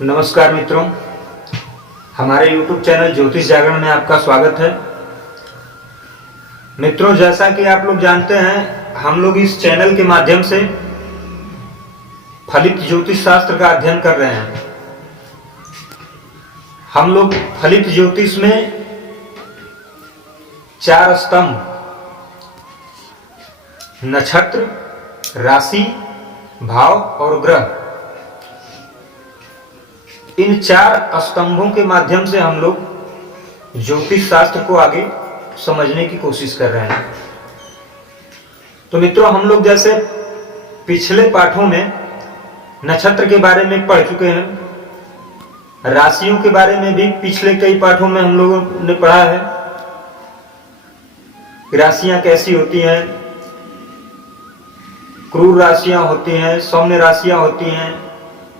नमस्कार मित्रों, हमारे YouTube चैनल ज्योतिष जागरण में आपका स्वागत है। मित्रों, जैसा कि आप लोग जानते हैं, हम लोग इस चैनल के माध्यम से फलित ज्योतिष शास्त्र का अध्ययन कर रहे हैं। हम लोग फलित ज्योतिष में 4 स्तंभ, नक्षत्र, राशि, भाव और ग्रह, इन 4 स्तंभों के माध्यम से हम लोग ज्योतिष शास्त्र को आगे समझने की कोशिश कर रहे हैं। तो मित्रों, हम लोग जैसे पिछले पाठों में नक्षत्र के बारे में पढ़ चुके हैं, राशियों के बारे में भी पिछले कई पाठों में हम लोगों ने पढ़ा है। राशियां कैसी होती हैं, क्रूर राशियां होती हैं, सौम्य राशियां होती हैं,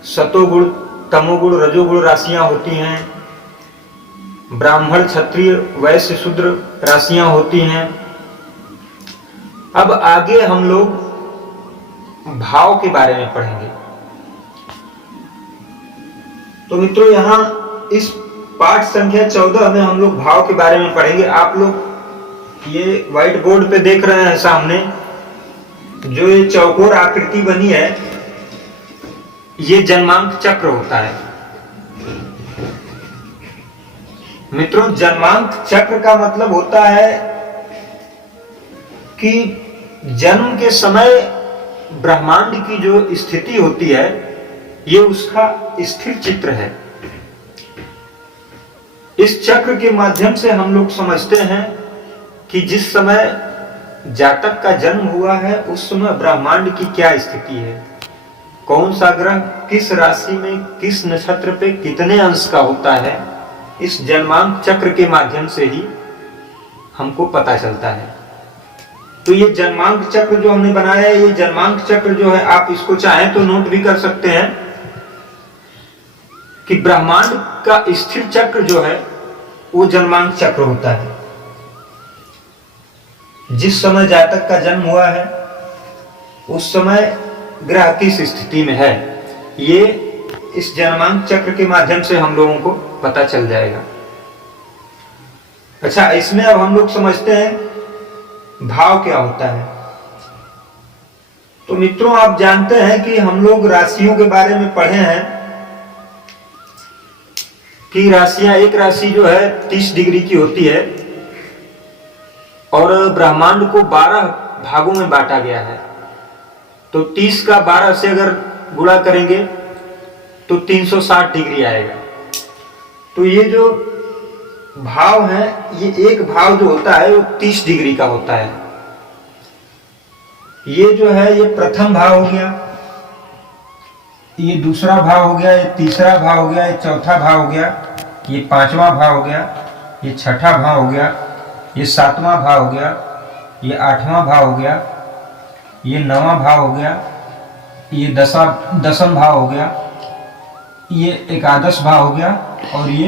सतोगुण, तमोगुण, रजोगुण राशियां होती हैं, ब्राह्मण, क्षत्रिय, वैश्य, शूद्र राशियां होती हैं। अब आगे हम लोग भाव के बारे में पढ़ेंगे। तो मित्रों, यहां इस पाठ संख्या 14 में हम लोग भाव के बारे में पढ़ेंगे। आप लोग ये व्हाइट बोर्ड पे देख रहे हैं सामने, जो ये चौकोर आकृति बनी है, ये जन्मांक चक्र होता है। मित्रों, जन्मांक चक्र का मतलब होता है कि जन्म के समय ब्रह्मांड की जो स्थिति होती है, ये उसका स्थिर चित्र है। इस चक्र के माध्यम से हम लोग समझते हैं कि जिस समय जातक का जन्म हुआ है, उस समय ब्रह्मांड की क्या स्थिति है, कौन सा ग्रह किस राशि में किस नक्षत्र पे कितने अंश का होता है, इस जन्मांक चक्र के माध्यम से ही हमको पता चलता है। तो ये जन्मांक चक्र जो हमने बनाया है, ये जन्मांक चक्र जो है, आप इसको चाहें तो नोट भी कर सकते हैं कि ब्रह्मांड का स्थिर चक्र जो है वो जन्मांक चक्र होता है। जिस समय जातक का जन्म हुआ है, उस समय ग्रह किस स्थिति में है, ये इस जन्मांक चक्र के माध्यम से हम लोगों को पता चल जाएगा। अच्छा, इसमें अब हम लोग समझते हैं भाव क्या होता है। तो मित्रों, आप जानते हैं कि हम लोग राशियों के बारे में पढ़े हैं कि राशियां, एक राशि जो है 30 डिग्री की होती है और ब्रह्मांड को 12 भागों में बांटा गया है। तो 30 का 12 से अगर गुणा करेंगे तो 360 डिग्री आएगा। तो ये जो भाव है, ये एक भाव जो होता है वो 30 डिग्री का होता है। ये जो है, ये प्रथम भाव हो गया, ये दूसरा भाव हो गया, ये तीसरा भाव हो गया, ये चौथा भाव हो गया, ये पांचवा भाव हो गया, ये छठा भाव हो गया, ये सातवां भाव हो गया, ये आठवां भाव हो गया, ये 9वां भाव हो गया, ये 10वां भाव हो गया, ये 11वां भाव हो गया और ये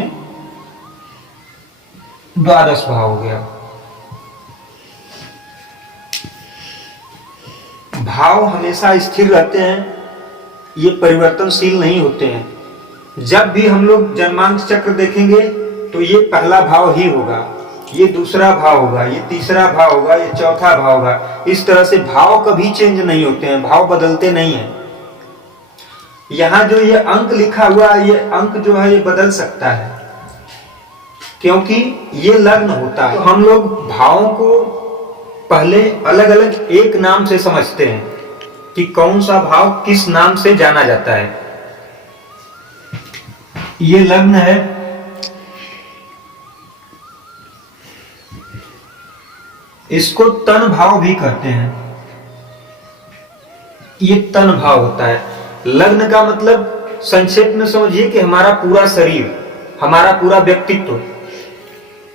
12वां भाव हो गया। भाव हमेशा स्थिर रहते हैं, ये परिवर्तनशील नहीं होते हैं। जब भी हम लोग जन्मांक चक्र देखेंगे तो ये पहला भाव ही होगा, ये दूसरा भाव होगा, ये तीसरा भाव होगा, ये चौथा भाव होगा। इस तरह से भाव कभी चेंज नहीं होते हैं, भाव बदलते नहीं हैं। यहां जो ये अंक लिखा हुआ है, ये अंक जो है ये बदल सकता है, क्योंकि ये लग्न होता है। तो हम लोग भावों को पहले अलग अलग एक नाम से समझते हैं कि कौन सा भाव किस नाम से जाना जाता है। ये लग्न है, इसको तन भाव भी कहते हैं। ये तन भाव होता है। लग्न का मतलब संक्षेप में समझिए कि हमारा पूरा शरीर, हमारा पूरा व्यक्तित्व,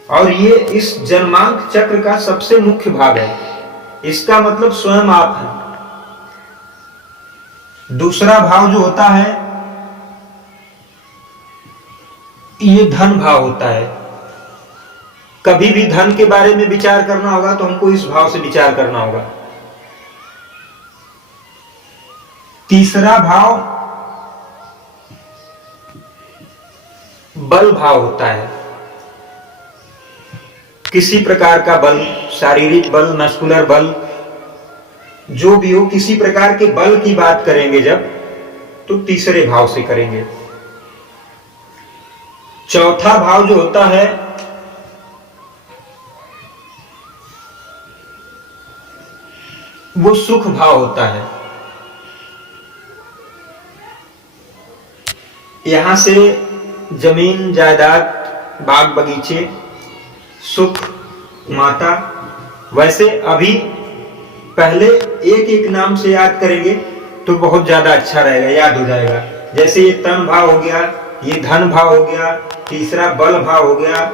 और ये इस जन्मांक चक्र का सबसे मुख्य भाग है। इसका मतलब स्वयं आप हैं। दूसरा भाव जो होता है, ये धन भाव होता है। कभी भी धन के बारे में विचार करना होगा तो हमको इस भाव से विचार करना होगा। तीसरा भाव बल भाव होता है। किसी प्रकार का बल, शारीरिक बल, मस्कुलर बल, जो भी हो, किसी प्रकार के बल की बात करेंगे जब, तो तीसरे भाव से करेंगे। चौथा भाव जो होता है वो सुख भाव होता है। यहां से जमीन जायदाद, बाग बगीचे, सुख, माता। वैसे अभी पहले एक एक नाम से याद करेंगे तो बहुत ज्यादा अच्छा रहेगा, याद हो जाएगा। जैसे ये तन भाव हो गया, ये धन भाव हो गया, तीसरा बल भाव हो गया,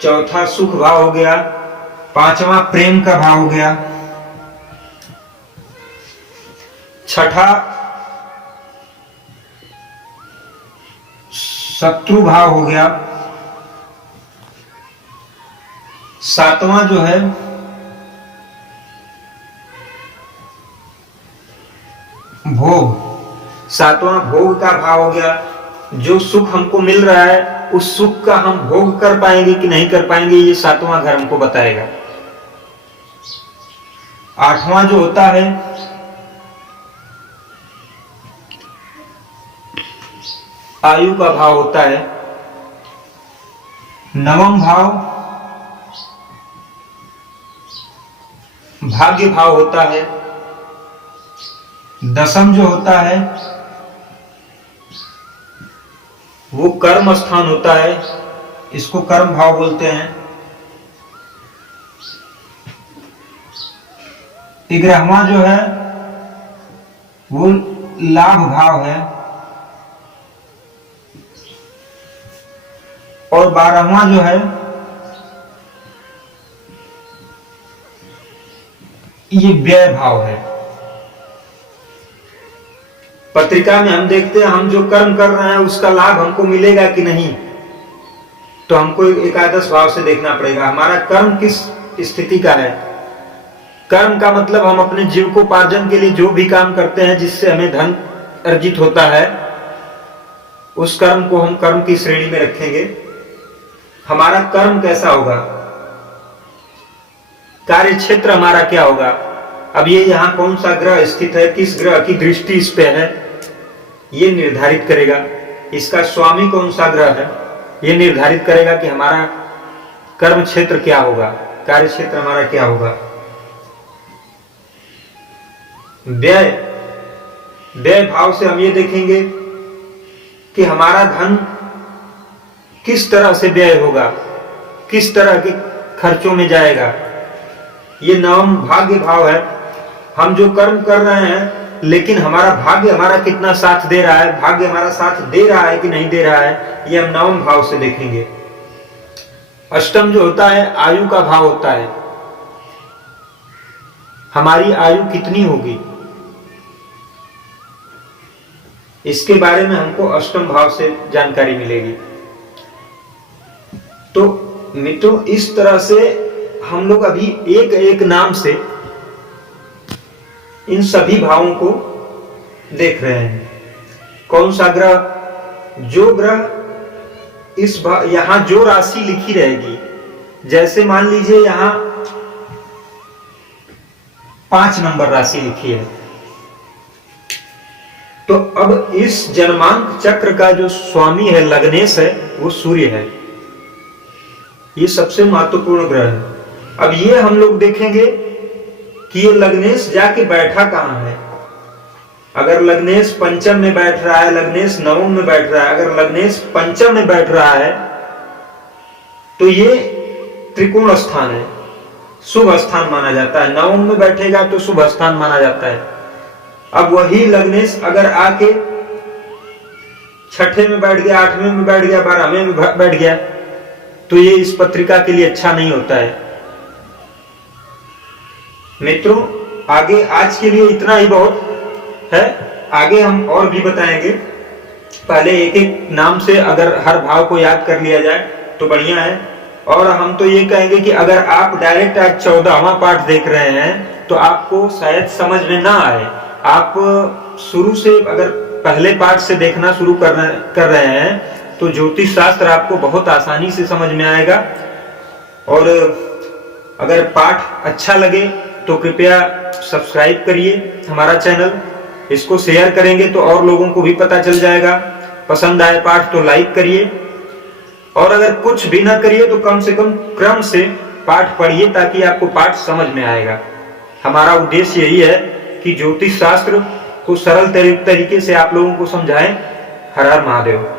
चौथा सुख भाव हो गया, पांचवा प्रेम का भाव हो गया, छठा शत्रु भाव हो गया, सातवां जो है भोग, सातवां भोग का भाव हो गया। जो सुख हमको मिल रहा है उस सुख का हम भोग कर पाएंगे कि नहीं कर पाएंगे, ये सातवां घर हमको बताएगा। आठवां जो होता है आयु का भाव होता है। नवम भाव भाग्य भाव होता है। दसम जो होता है वो कर्म स्थान होता है, इसको कर्म भाव बोलते हैं। 11वां जो है वो लाभ भाव है और 12वां जो है ये व्यय भाव है। पत्रिका में हम देखते हैं हम जो कर्म कर रहे हैं उसका लाभ हमको मिलेगा कि नहीं, तो हमको एकादश भाव से देखना पड़ेगा हमारा कर्म किस स्थिति का है। कर्म का मतलब हम अपने जीविकोपार्जन के लिए जो भी काम करते हैं जिससे हमें धन अर्जित होता है, उस कर्म को हम कर्म की श्रेणी में रखेंगे। हमारा कर्म कैसा होगा, कार्य क्षेत्र हमारा क्या होगा। अब ये यहाँ कौन सा ग्रह स्थित है, किस ग्रह की दृष्टि इस पे है, ये निर्धारित करेगा। इसका स्वामी कौन सा ग्रह है, ये निर्धारित करेगा कि हमारा कर्म क्षेत्र क्या होगा, कार्य क्षेत्र हमारा क्या होगा। व्यय, व्यय भाव से हम ये देखेंगे कि हमारा धन किस तरह से व्यय होगा, किस तरह के खर्चों में जाएगा। ये नवम भाग्य भाव है। हम जो कर्म कर रहे हैं लेकिन हमारा भाग्य हमारा कितना साथ दे रहा है, भाग्य हमारा साथ दे रहा है कि नहीं दे रहा है, ये हम नवम भाव से देखेंगे। अष्टम जो होता है आयु का भाव होता है। हमारी आयु कितनी होगी इसके बारे में हमको अष्टम भाव से जानकारी मिलेगी। तो मित्रों इस तरह से हम लोग अभी एक एक नाम से इन सभी भावों को देख रहे हैं। कौन सा ग्रह, जो ग्रह इस यहां जो राशि लिखी रहेगी, जैसे मान लीजिए यहां 5 नंबर राशि लिखी है, तो अब इस जन्मांक चक्र का जो स्वामी है, लग्नेश है, वो सूर्य है। ये सबसे महत्वपूर्ण ग्रह है। अब ये हम लोग देखेंगे कि ये लग्नेश जाके बैठा कहां है। अगर लग्नेश पंचम में बैठ रहा है, लग्नेश नवम में बैठ रहा है, अगर लग्नेश पंचम में बैठ रहा है तो ये त्रिकोण स्थान है, शुभ स्थान माना जाता है। नवम में बैठेगा तो शुभ स्थान माना जाता है। अब वही लग्नेश अगर आके छठे में बैठ गया, 8वें में बैठ गया, 12वें में बैठ गया, तो ये इस पत्रिका के लिए अच्छा नहीं होता है। मित्रों आगे आज के लिए इतना ही बहुत है, आगे हम और भी बताएंगे। पहले एक एक नाम से अगर हर भाव को याद कर लिया जाए तो बढ़िया है। और हम तो ये कहेंगे कि अगर आप डायरेक्ट आज 14वां पाठ देख रहे हैं तो आपको शायद समझ में ना आए। आप शुरू से अगर पहले पाठ से देखना शुरू कर रहे हैं तो ज्योतिष शास्त्र आपको बहुत आसानी से समझ में आएगा। और अगर पाठ अच्छा लगे तो कृपया सब्सक्राइब करिए हमारा चैनल, इसको शेयर करेंगे तो और लोगों को भी पता चल जाएगा। पसंद आए पाठ तो लाइक करिए, और अगर कुछ भी ना करिए तो कम से कम क्रम से पाठ पढ़िए ताकि आपको पाठ समझ में आएगा। हमारा उद्देश्य यही है कि ज्योतिष शास्त्र को सरल तरीके से आप लोगों को समझाएं। हर हर महादेव।